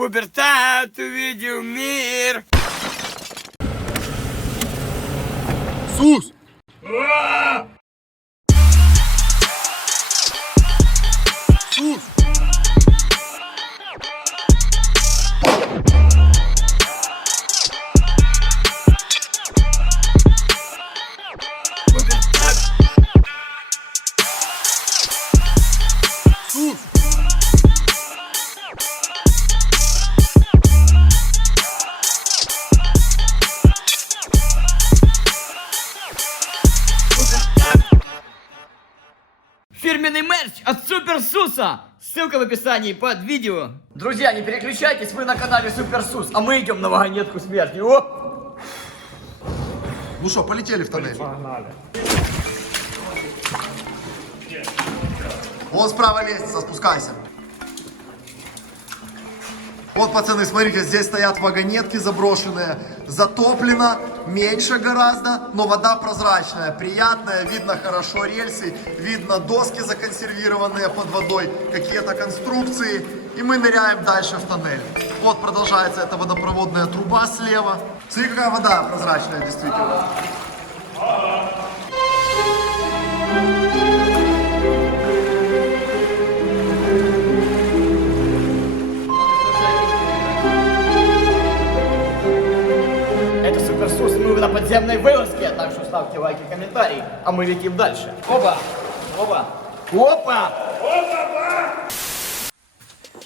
Пубертат увидел мир. Сус! Сус! Сус! Фирменный мерч от Супер Суса. Ссылка в описании под видео. Друзья, не переключайтесь, вы на канале Супер Сус, а мы идем на вагонетку смерти. О! Ну что, полетели в тоннель? Погнали. Вон справа лестница, спускайся. Вот, пацаны, смотрите, здесь стоят вагонетки заброшенные. Затоплено, меньше гораздо, но вода прозрачная, приятная, видно хорошо рельсы, видно доски законсервированные под водой, какие-то конструкции. И мы ныряем дальше в тоннель. Вот продолжается эта водопроводная труба слева. Смотри, какая вода прозрачная, действительно. Это Супер Сус, мы на подземной вылазке, так что ставьте лайки, комментарии, а мы летим дальше. Опа! Опа! Опа!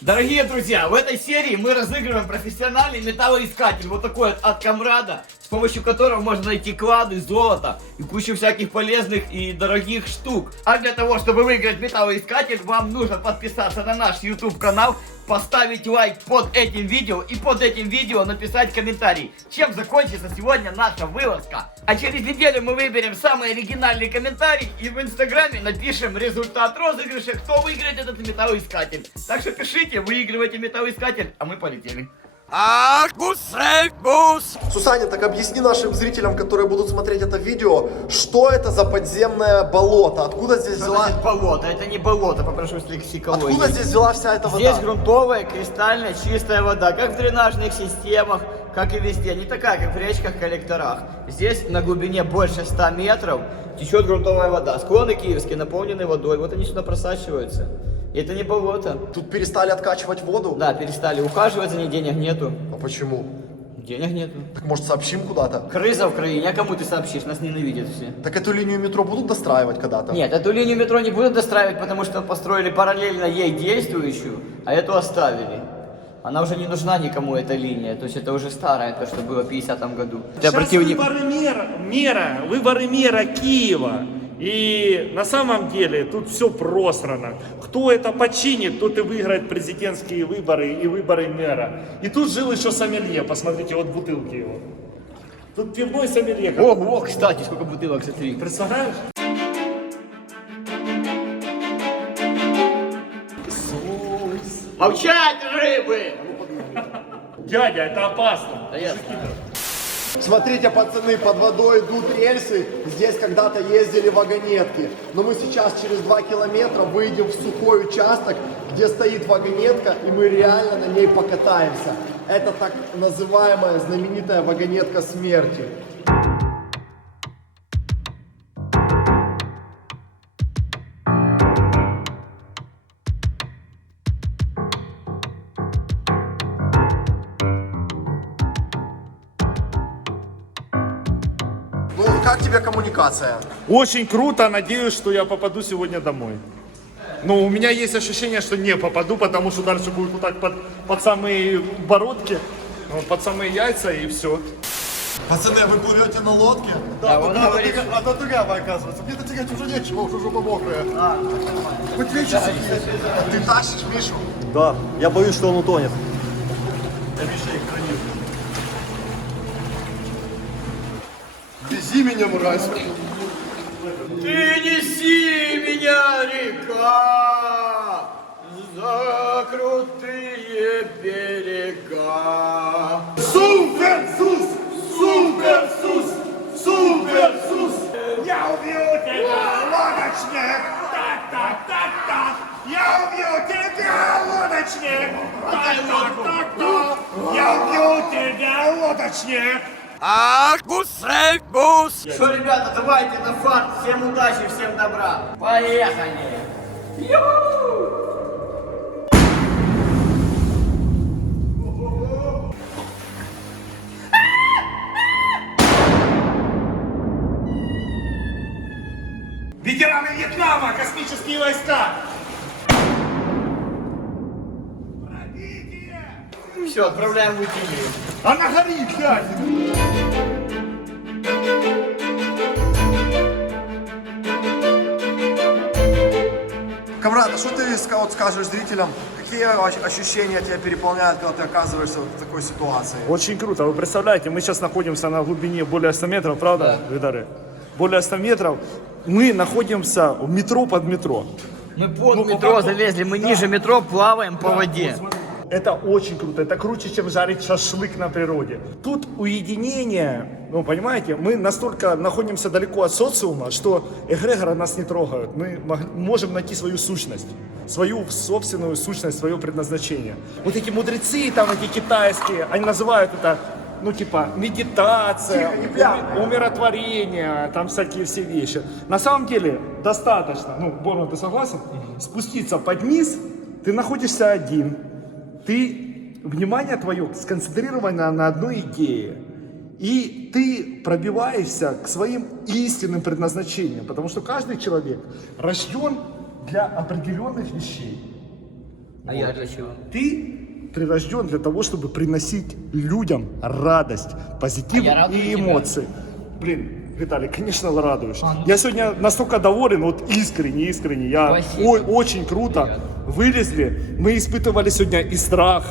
Дорогие друзья, в этой серии мы разыгрываем профессиональный металлоискатель, вот такой вот от Камрада, с помощью которого можно найти клады, золото и кучу всяких полезных и дорогих штук. А для того, чтобы выиграть металлоискатель, вам нужно подписаться на наш YouTube канал, поставить лайк под этим видео и под этим видео написать комментарий, чем закончится сегодня наша вылазка. А через неделю мы выберем самый оригинальный комментарий и в инстаграме напишем результат розыгрыша, кто выиграет этот металлоискатель. Так что пишите, выигрывайте металлоискатель, а мы полетели. Сусанин, так объясни нашим зрителям, которые будут смотреть это видео, что это за подземное болото, откуда здесь взяла... Значит, болото, это не болото, попрошу с лексикологией. Откуда здесь взяла вся эта вода? Здесь грунтовая, кристальная, чистая вода, как в дренажных системах, как и везде. Не такая, как в речках, коллекторах. Здесь на глубине больше 100 метров течет грунтовая вода. Склоны киевские наполнены водой, вот они сюда просачиваются. И это не болото. Тут перестали откачивать воду? Да, перестали ухаживать за ней, денег нету. А почему? Денег нету. Так может сообщим куда-то? Крыза в краине, а кому ты сообщишь? Нас ненавидят все. Так эту линию метро будут достраивать когда-то? Нет, эту линию метро не будут достраивать, потому что построили параллельно ей действующую, а эту оставили. Она уже не нужна никому, эта линия. То есть это уже старая, то, что было в 50-м году. Сейчас выборы мэра Киева. И на самом деле тут все просрано. Кто это починит, тот и выиграет президентские выборы и выборы мэра. И тут жил еще сомелье, посмотрите, вот бутылки его. Тут пивной сомелье. Ого, кстати, сколько бутылок, смотри. Представляешь? Молчать, рыбы! Дядя, это опасно. Да ясно. Смотрите, пацаны, под водой идут рельсы. Здесь когда-то ездили вагонетки. Но мы сейчас через 2 километра выйдем в сухой участок, где стоит вагонетка, и мы реально на ней покатаемся. Это так называемая знаменитая вагонетка смерти. Ну, как тебе коммуникация? Очень круто, надеюсь, что я попаду сегодня домой. Но у меня есть ощущение, что не попаду, потому что дальше будет вот так под самые бородки, под самые яйца и все. Пацаны, а вы плывете на лодке? Да, он говорит, А то тугая, оказывается. Мне-то тягать уже нечего, уже жопа мокрая. Хоть вечер Ты тащишь Мишу? Да, я боюсь, что он утонет. Я Миша их хранил. Вези меня, мразь. ты неси меня, река, за крутые берега. Супер Сус! Супер Сус! Супер Сус! Я убью тебя, лодочник! Так! Я убью тебя, лодочник! Так! лодочник! Что, ребята, давайте на фарт. Всем удачи, всем добра. Поехали. Ветераны Вьетнама, космические войска! Все, отправляем в утилию. Она горит, глянь! Камрад, а что ты вот скажешь зрителям? Какие ощущения тебя переполняют, когда ты оказываешься вот в такой ситуации? Очень круто. Вы представляете, мы сейчас находимся на глубине более 100 метров, правда, Виталий? Более 100 метров. Мы находимся в метро под метро. Мы под метро залезли, мы ниже метро плаваем по воде. Это очень круто, это круче, чем жарить шашлык на природе. Тут уединение, ну понимаете, мы настолько находимся далеко от социума, что эгрегоры нас не трогают. Мы можем найти свою сущность, свою собственную сущность, свое предназначение. Вот эти мудрецы, там эти китайские, они называют это, ну типа медитация, умиротворение, там всякие все вещи. На самом деле достаточно, ну Борна, ты согласен? Спуститься под низ, ты находишься один. Ты, внимание твое сконцентрировано на одной идее. И ты пробиваешься к своим истинным предназначениям. Потому что каждый человек рожден для определенных вещей. А я для чего? Ты рожден для того, чтобы приносить людям радость, позитив А я радую и тебя. эмоции. Блин, Виталий, конечно, радуешь. Я сегодня настолько доволен, вот искренне. Я Спасибо. очень круто вылезли. Мы испытывали сегодня и страх,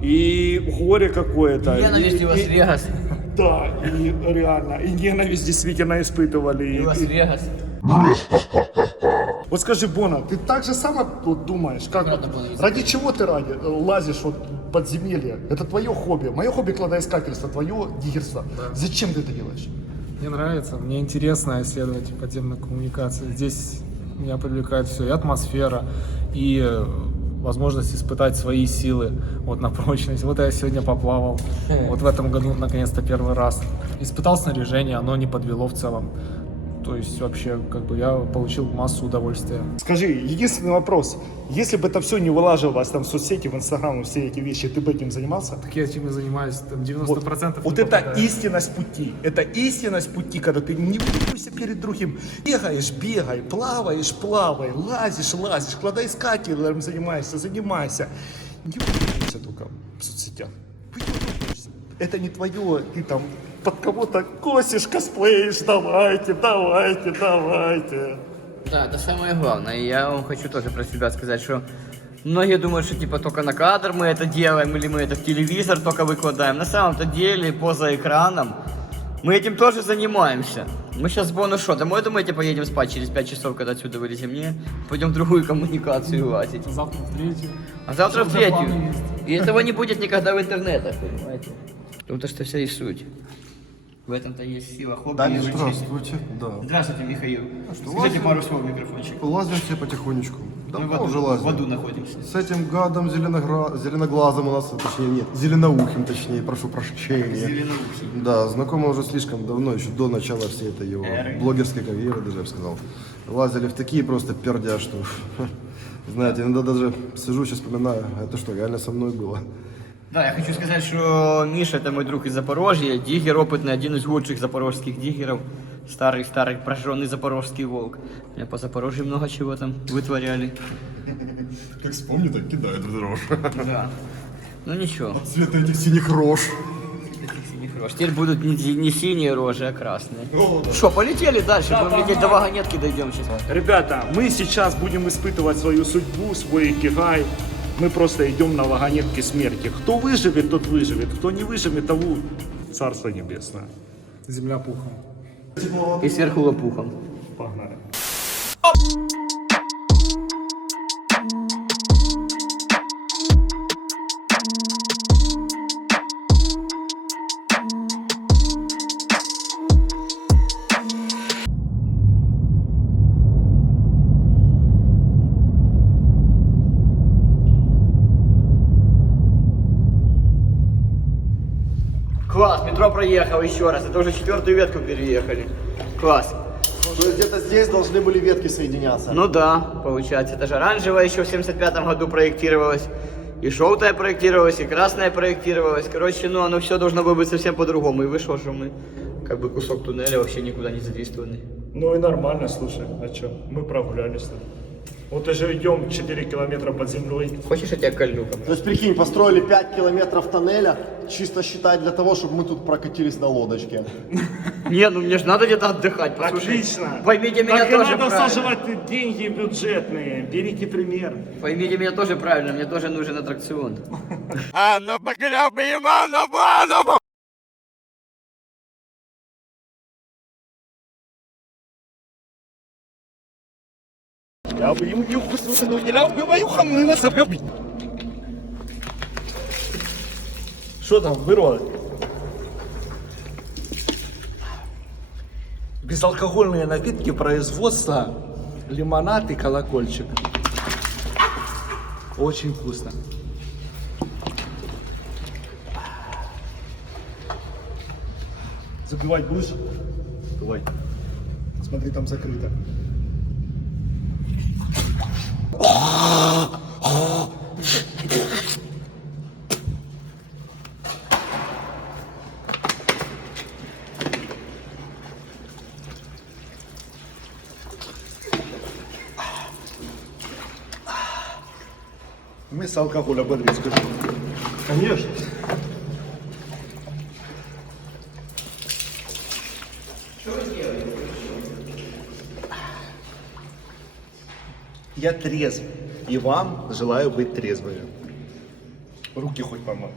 и горе какое-то. Ненависть и Лас-Вегас. Да, и реально, и ненависть действительно испытывали. И Лас-Вегас. Вот скажи, Бона, ты так же само вот думаешь, как Надо вот, было искать. ради чего ты лазишь вот в подземелье? Это твое хобби. Мое хобби кладоискательство, твое диггерство. Зачем ты это делаешь? Мне нравится, мне интересно исследовать подземные коммуникации. Здесь меня привлекает все, и атмосфера, и возможность испытать свои силы вот, на прочность. Вот я сегодня поплавал, вот в этом году наконец-то первый раз. Испытал снаряжение, оно не подвело в целом. То есть вообще, как бы я получил массу удовольствия. Скажи, единственный вопрос. Если бы это все не вылаживалось там в соцсети, в Инстаграм, все эти вещи, ты бы этим занимался? Так я чем и занимаюсь, там 90% Вот не это попадает. истинность пути. Это истинность пути, когда ты не бойся перед другим. Бегай, плавай, лазишь, кладоискателем занимайся. Не выебывайся только в соцсетях. Выебывайся. Это не твое, ты там под кого-то косишь, косплеишь, давайте. Да, это самое главное. Я вам хочу тоже про себя сказать, что многие думают, что типа только на кадр мы это делаем, или мы это в телевизор только выкладываем. На самом-то деле, поза экраном, мы этим тоже занимаемся. Мы сейчас в бонус что, домой, думаете, поедем спать через 5 часов, когда отсюда вылезем? Не, пойдем в другую коммуникацию лазить. Завтра в третью. А завтра в Уже третью. планы есть. И этого не будет никогда в интернетах, понимаете? Потому что вся и суть. В этом-то есть сила хобби и жизни. Здравствуйте, да. Здравствуйте, Михаил. что, Скажите лазим? пару слов в микрофончик. Лазим все потихонечку. Мы Давно уже лазим. в аду находимся. С этим гадом зеленоглазым у нас, точнее нет, зеленоухим, точнее, прошу прощения. Зеленоухий. Да, знакомы уже слишком давно, еще до начала всей этой его Эры. блогерской карьеры, даже я бы сказал. Лазили в такие просто пердя, что, знаете, иногда даже сижу, сейчас вспоминаю, это что, реально со мной было. Да, я хочу сказать, что Миша это мой друг из Запорожья, диггер опытный, один из лучших запорожских диггеров. Старый, прожженный запорожский волк. Я по Запорожью много чего там вытворяли. Как вспомню, так кидают в дрожь. Да. Ну ничего. Цвета этих синих рож. Теперь будут не синие рожи, а красные. Что, полетели дальше? Будем лететь до вагонетки, дойдем сейчас. Ребята, мы сейчас будем испытывать свою судьбу, свой икигай. Мы просто идем на вагонетке смерти. Кто выживет, тот выживет. Кто не выживет, того Царство Небесное. Земля пухом. И сверху лопухом. Погнали. Класс, метро проехал еще раз. Это уже 4-ю ветку переехали. Класс. То есть где-то здесь должны были ветки соединяться. Ну да, получается. Это же оранжевая еще в 75-м году проектировалась. И желтая проектировалась, и красная проектировалась. Короче, ну оно все должно было быть совсем по-другому. И вышло, что мы как бы кусок туннеля вообще никуда не задействованный. Ну и нормально, слушай, а чё, мы прогулялись там. Вот уже идем 4 километра под землей. Хочешь, я тебя кольну? То есть, прикинь, построили 5 километров тоннеля, чисто считай для того, чтобы мы тут прокатились на лодочке. Не, ну мне же надо где-то отдыхать, послушай. Отлично. Поймите меня Так и тоже надо правильно. всаживать деньги бюджетные, берите пример. Поймите меня тоже правильно, мне тоже нужен аттракцион. Я бы ему не укусил, но не бы мою хамлына собьем. Что там, вырвало? Безалкогольные напитки производства лимонад и колокольчик. Очень вкусно. Запивать будешь? Давай. Смотри, там закрыто. Вместо алкоголя бодрее, скажи. Конечно. Я трезв. И вам желаю быть трезвыми. Руки хоть помой.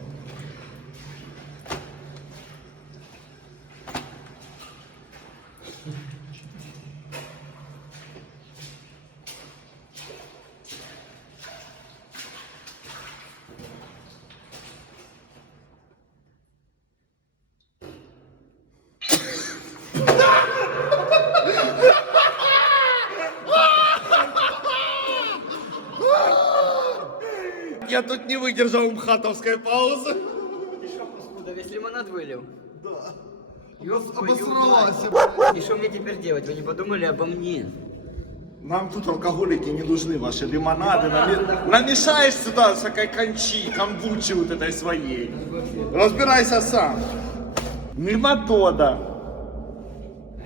Я тут не выдержал мхатовской паузы. Ты что, паскуда, весь лимонад вылил? Да. Обосралась. И что мне теперь делать? Вы не подумали обо мне? Нам тут алкоголики не нужны, ваши лимонады. Намешаешь сюда всякой кончи, камбучи вот этой своей. Разбирайся сам. Нематода.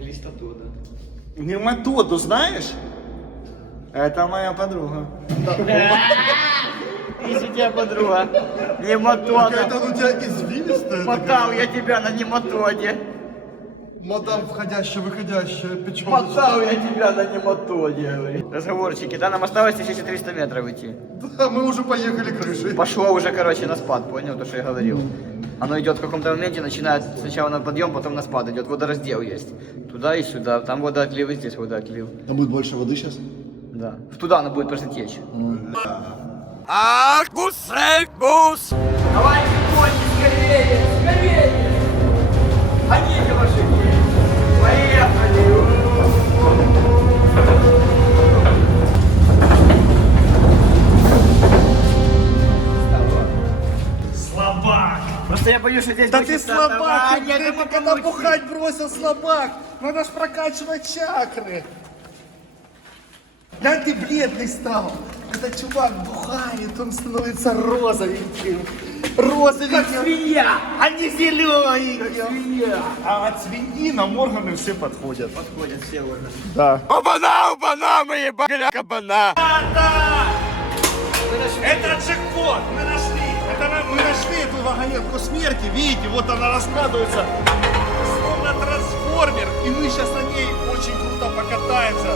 Листотода. Нематоду знаешь? Это моя подруга. Иди тебя, подруга. Немотода. Это у тебя извилистая. Мотал я тебя на немотоде. Мадам входящая, выходящая, почему? Мотал я тебя на немотоде, говорит. Разговорчики, да, нам осталось еще 300 метров идти. Да, мы уже поехали крышей. Пошло уже, короче, на спад, понял, то, что я говорил. Оно идет в каком-то моменте, начинает сначала на подъем, потом на спад идет. Водораздел есть. Туда и сюда. Там водоотлив и здесь водоотлив. Там будет больше воды сейчас? Да. Туда она будет просто течь. Аркус Рейкус! Давай, кони, скорее! Скорее! Гоните лошадей! Поехали! Слабак! Просто я боюсь, что здесь Да будет ты слабак! отставание, Ты это когда помочь. бухать бросил, слабак! Надо ж прокачивать чакры! Да ты бледный стал! Когда чувак бухает, он становится розовеньким! Розовеньким! Как свинья! А не зелененьким! Свинья! А от свиньи нам органы все подходят. Подходят все органы. Да. Оба-на, мы ебали кабана! Это джекпот! Мы нашли! Мы нашли эту вагонетку смерти. Видите, вот она раскладывается. Словно трансформер. И мы сейчас на ней очень круто покатаемся.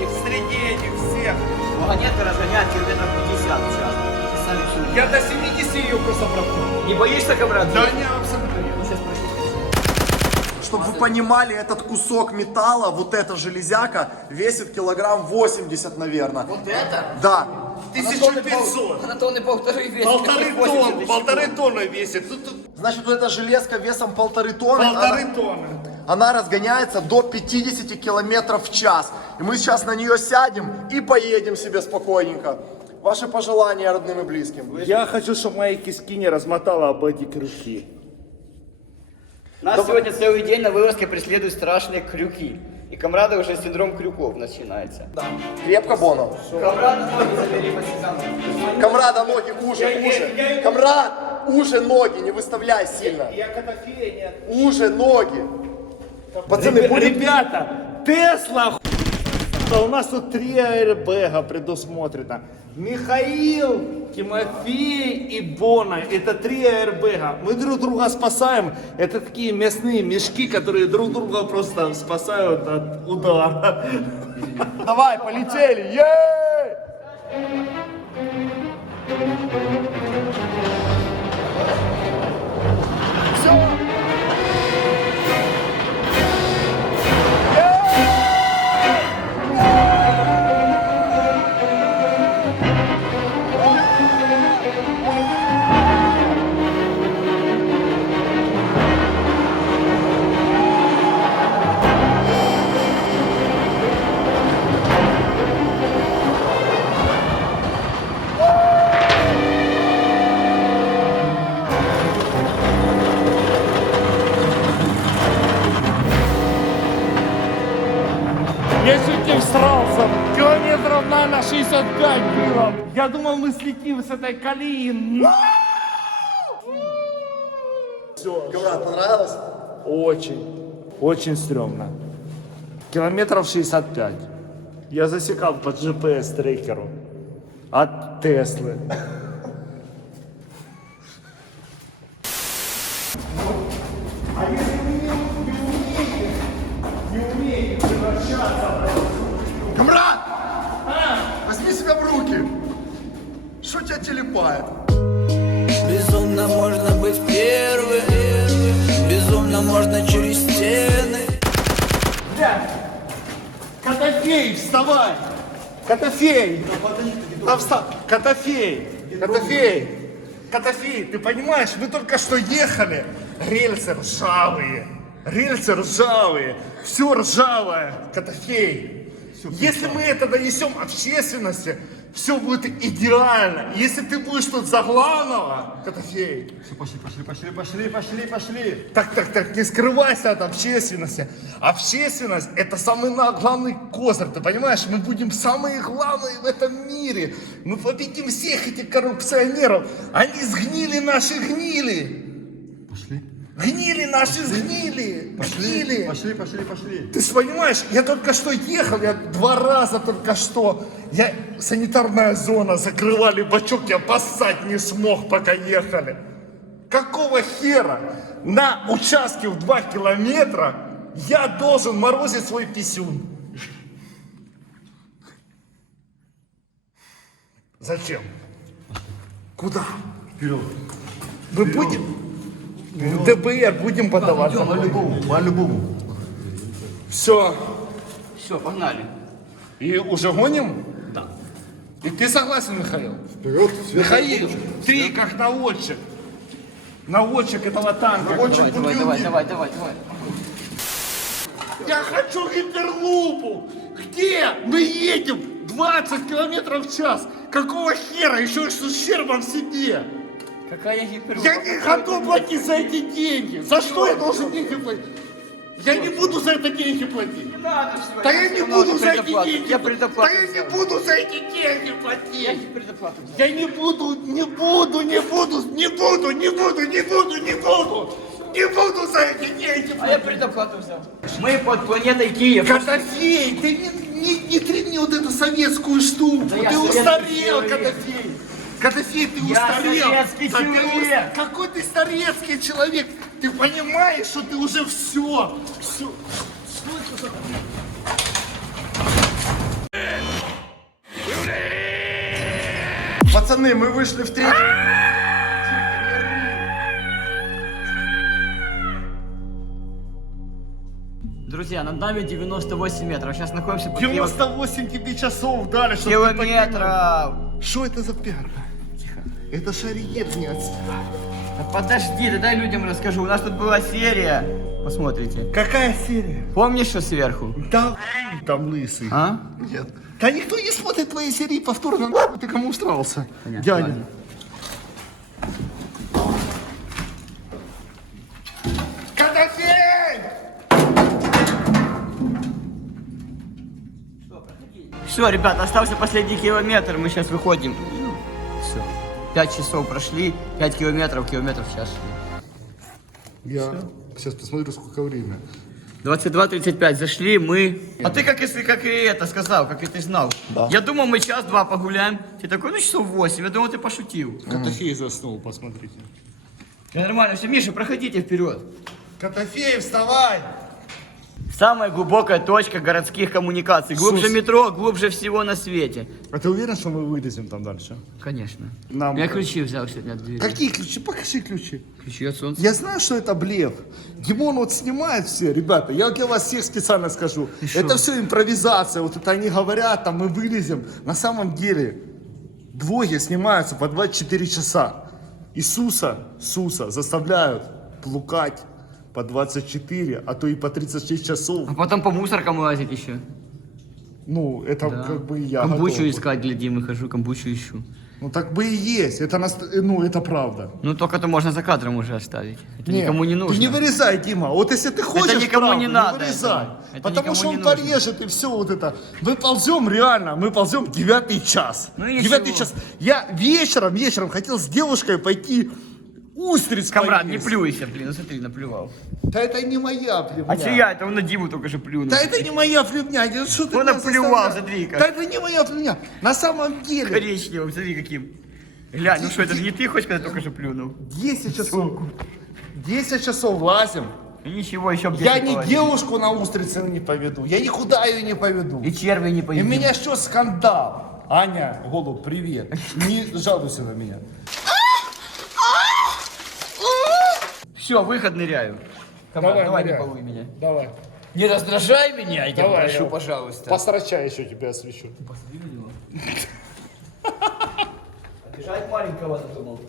И среди этих всех. Вагонетка разгоняет километров 50 в час. Ты сами чудо. Я до 70 ее просто пропал. Не боишься, камрад? Да не, абсолютно нет. Ну, сейчас практически. Чтобы вы понимали, этот кусок металла, вот эта железяка, весит килограмм 80, наверное. Вот это? Да. 1500. На тонны полторы весит. Полторы тонны весит. Тут Значит, вот эта железка весом 1,5 тонны, полторы тонны. она разгоняется до 50 километров в час. И мы сейчас на нее сядем и поедем себе спокойненько. Ваши пожелания родным и близким. Я хочу, чтобы мои киски не размотало об эти крюки. Нас сегодня целый день на вылазке преследуют страшные крюки. И комрада уже синдром крюков начинается. Крепко, Бона. Комрада, ноги забери по сезону. Камрада, ноги уже. Камрад, уже ноги, не выставляй сильно. Я Котофея нет. Уже ноги. Пацаны, будем... Ребята, Тесла, у нас тут 3 аэрбэга предусмотрено. Михаил, Тимофей и Бона. Это 3 аэрбэга. Мы друг друга спасаем. Это такие мясные мешки, которые друг друга просто спасают от удара. Давай, полетели. Ей! Я чуть не всрался. Километров, наверное, 65 было. Я думал, мы слетим с этой колеи. Все. Камрад, понравилось? Очень стрёмно. Километров 65. Я засекал по GPS-трекеру. От Теслы. Камрад! Возьми себя в руки. Что тебя телепает? Безумно можно быть первым, безумно можно через стены. Котофей, вставай! Котофей! Да встань! Котофей! Котофей! Котофей, ты понимаешь, мы только что ехали. Рельсы ржавые. Рельсы ржавые. Все ржавое. Котофей. Если мы это донесем общественности, все будет идеально. Если ты будешь тут за главного, Котофей. Пошли. Так, не скрывайся от общественности. Общественность — это самый главный козырь, ты понимаешь? Мы будем самые главные в этом мире. Мы победим всех этих коррупционеров. Они сгнили наши гнили. Пошли. Гнили наши сгнили. Гнили. Пошли. Ты ж понимаешь, я только что ехал, я 2 раза только что. Санитарная зона, закрывали бачок, я поссать не смог, пока ехали. Какого хера на участке в 2 километра я должен морозить свой писюн? Зачем? Куда? Вперед. Мы будем? В ДБР будем подаваться? По-любому. Все. Все, погнали. И уже гоним? Да. И ты согласен, Михаил? Вперед. Михаил, ты как наводчик. Наводчик этого танка. Давай. Я хочу гиперлупу. Где? Мы едем 20 километров в час. Какого хера? Еще и с ущербом себе. Какая гиперлупа? Я не готов платить за эти деньги. За что я должен деньги платить? Я не буду за это деньги платить. Не надо всего. Да я не буду за эти деньги. Я Да предоплату я не взял. буду за эти деньги Я платить. предоплату взял. Я не буду за эти деньги А я платить. предоплату взял. Мы под планетой Киев. Котофей, ты не трени вот эту советскую штуку. Да я Ты советский устарел, человек. Котофей. Котофей, ты Я устарел. советский Да ты человек. Какой ты советский человек? Ты понимаешь, что ты уже все. Пацаны, мы вышли в 3. Друзья, над нами 98 метров. Сейчас находимся под 98 тебе часов дали, чтобы ты понимал. километров. Что это за пиар? Тихо. Это шариет не отсюда. Да подожди, да дай людям расскажу. У нас тут была серия. Посмотрите. Какая серия? Помнишь, что сверху? Да там лысый. А? Нет. Да никто не смотрит твои серии повторно. Нахуй ты кому устроился? Дядя. ладно. Котофей! Все, ребята, остался последний километр, мы сейчас выходим. Все. 5 часов прошли, 5 километров в час шли. Я сейчас посмотрю, сколько время. 22:35 зашли, мы... А ты как и это сказал, как и ты знал. Да. Я думал, мы час-два погуляем. Ты такой, ну часов 8, я думал, ты пошутил. Котофей заснул, посмотрите. Нормально, все, Миша, проходите вперед. Котофей, вставай! Самая глубокая точка городских коммуникаций. Глубже метро, глубже всего на свете. А ты уверен, что мы вылезем там дальше? Конечно. Нам- Я ключи взял сегодня от двери. Какие ключи? Покажи ключи. Ключи от солнца. Я знаю, что это блеф. Димон вот снимает все, ребята. Я для вас всех специально скажу. Это все импровизация. Вот это они говорят, там мы вылезем. На самом деле, блоги снимаются по 24 часа. Иисуса заставляют плукать по 24, а то и по 36 часов. А потом по мусоркам лазить еще. Ну, это как бы я Камбучу готов. искать для Димы хожу, камбучу ищу. Ну, так бы и есть. Это, ну, это правда. Ну только то можно за кадром уже оставить. Это никому не нужно. Ты не вырезай, Дима. Вот если ты хочешь никому правду, не надо вырезай. этого. Это Потому никому что не он нужно. порежет и все вот это. Мы ползем реально, мы ползем 9 час. Ну и 9 ничего. час. Я вечером хотел с девушкой пойти устриц Камрад, не поесть. плюйся, блин, ну смотри, наплювал. Да это не моя плевня. А чья? Это он на Диму только что плюнул. Да это не моя плевня. Что ты Он меня наплевал, заставляешь? смотри-ка. Да это не моя плевня. На самом деле, Коричневым, смотри каким. Глянь, ну что, это же не ты хочешь, когда только что плюнул? 10 часов. 10 часов лазим. И ничего, еще б Я 10 ни половин. девушку на устрицы не поведу. Я никуда ее не поведу. И черви не И у поедим. меня что, скандал? Аня, голубь, привет. Не жалуйся на меня. Все, выход ныряю. Камрад, давай не ныряй. балуй меня. Давай. Не раздражай меня, я тебя Давай, прошу, я пожалуйста. Посрача еще тебя освещу. Обижать маленького задумал.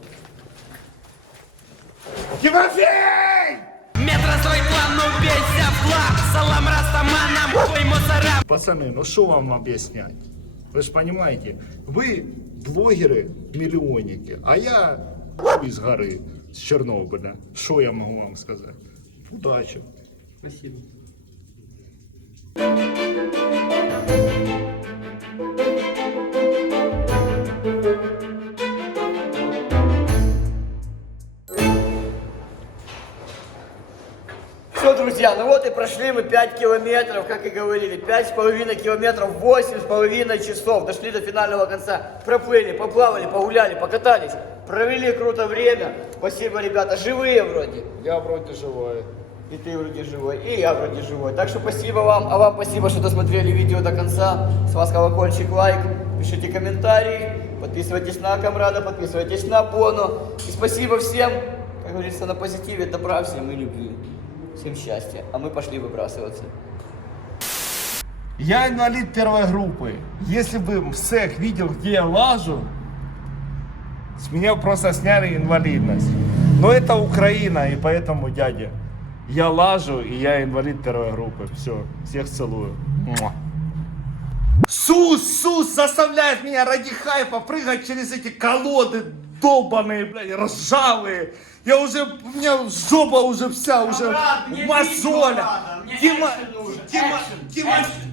Тимофей! Метрострой план, ну бейся в хлам. Салам растаманам, хуй мусорам. Пацаны, ну что вам объяснять? Вы же понимаете, вы блогеры-миллионники, а я из горы, с Чернобыля. Что я могу вам сказать? Удачи. Спасибо. Все, друзья, ну вот и прошли мы 5 километров, как и говорили, 5,5 километров, 8,5 часов, дошли до финального конца, проплыли, поплавали, погуляли, покатались, провели круто время, спасибо, ребята, живые вроде. Я вроде живой. И ты вроде живой, и я вроде живой. Так что спасибо вам, а вам спасибо, что досмотрели видео до конца. С вас колокольчик, лайк, пишите комментарии, подписывайтесь на Камрада, подписывайтесь на Бону. И спасибо всем, как говорится, на позитиве, добра всем и любви. Всем счастья. А мы пошли выбрасываться. Я инвалид первой группы. Если бы МСЭК видел, где я лажу, с меня просто сняли инвалидность. Но это Украина, и поэтому, дядя, я лажу, и я инвалид первой группы. Все, всех целую. Муа. Сус заставляет меня ради хайпа прыгать через эти колоды долбаные, блядь, ржавые. Я уже, у меня жопа уже вся, уже в мозолях.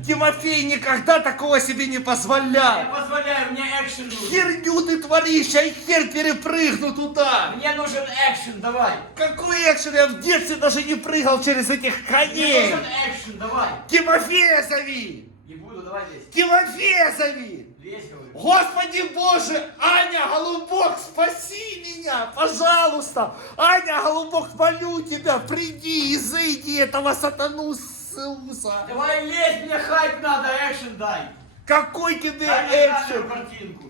Тимофей никогда такого себе не позволял. Позволяю, мне экшен нужен. Херню ты творишь, я и хер перепрыгну туда. Мне нужен экшен, давай. Какой экшен? Я в детстве даже не прыгал через этих коней. экшен, давай. Тимофея зови! Не буду, давай лезь. Тимофея зови! Лезь, говорю. Господи Боже! Аня, голубок, спаси меня! Пожалуйста! Аня, голубок, молю тебя, приди, изыди этого сатану Иисуса! Давай лезь, мне хайп надо, экшен дай. Какой тебе Дай мне экшен? картинку.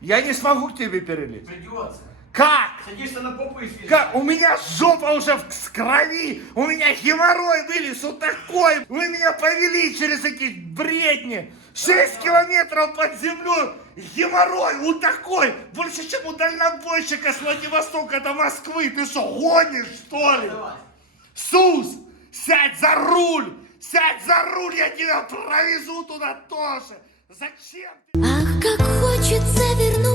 Я не смогу к тебе перелезть. Придется. Как? Садишься на попу и съезжаешь. Как? У меня жопа уже в крови, у меня геморрой вылез вот такой. Вы меня повели через эти бредни. 6 километров под землей, геморрой вот такой. Больше, чем у дальнобойщика с Владивостока до Москвы. Ты что, гонишь, что ли? Давай. Сус, сядь за руль, я тебя провезу туда тоже. Зачем ты? Ах, как хочется вернуть